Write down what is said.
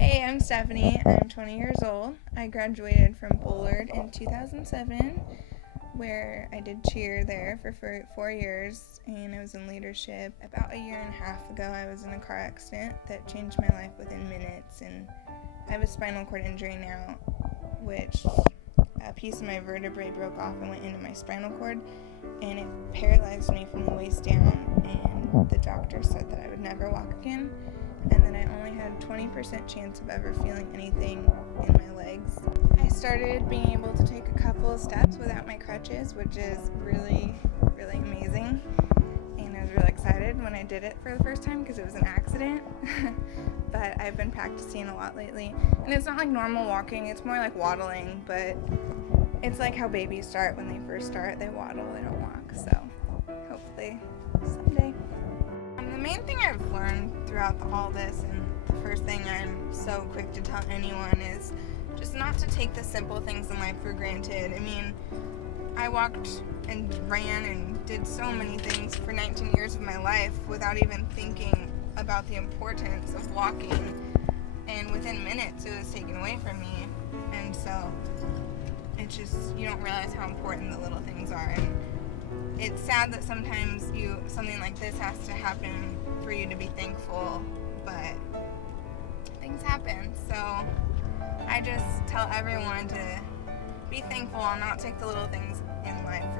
Hey, I'm Stephanie. I'm 20 years old. I graduated from Bullard in 2007, where I did cheer there for 4 years, and I was in leadership. About a year and a half ago, I was in a car accident that changed my life within minutes, and I have a spinal cord injury now, which a piece of my vertebrae broke off and went into my spinal cord, and it paralyzed me from the waist down, and the doctor said that I would never walk again, and that I only had a 20% chance of ever feeling anything in my legs. I started being able to take a couple of steps without my crutches, which is really, really amazing, and I was really excited when I did it for the first time because it was an accident. But I've been practicing a lot lately, and it's not like normal walking, it's more like waddling, but it's like how babies start. When they first start, they waddle, they don't walk, so hopefully someday. The main thing I've learned throughout all this, and the first thing I'm so quick to tell anyone, is just not to take the simple things in life for granted. I mean, I walked and ran and did so many things for 19 years of my life without even thinking about the importance of walking, and within minutes it was taken away from me. And so it's just, you don't realize how important the little things are, and it's sad that sometimes something like this has to happen for you to be thankful, but things happen. So I just tell everyone to be thankful and not take the little things in life for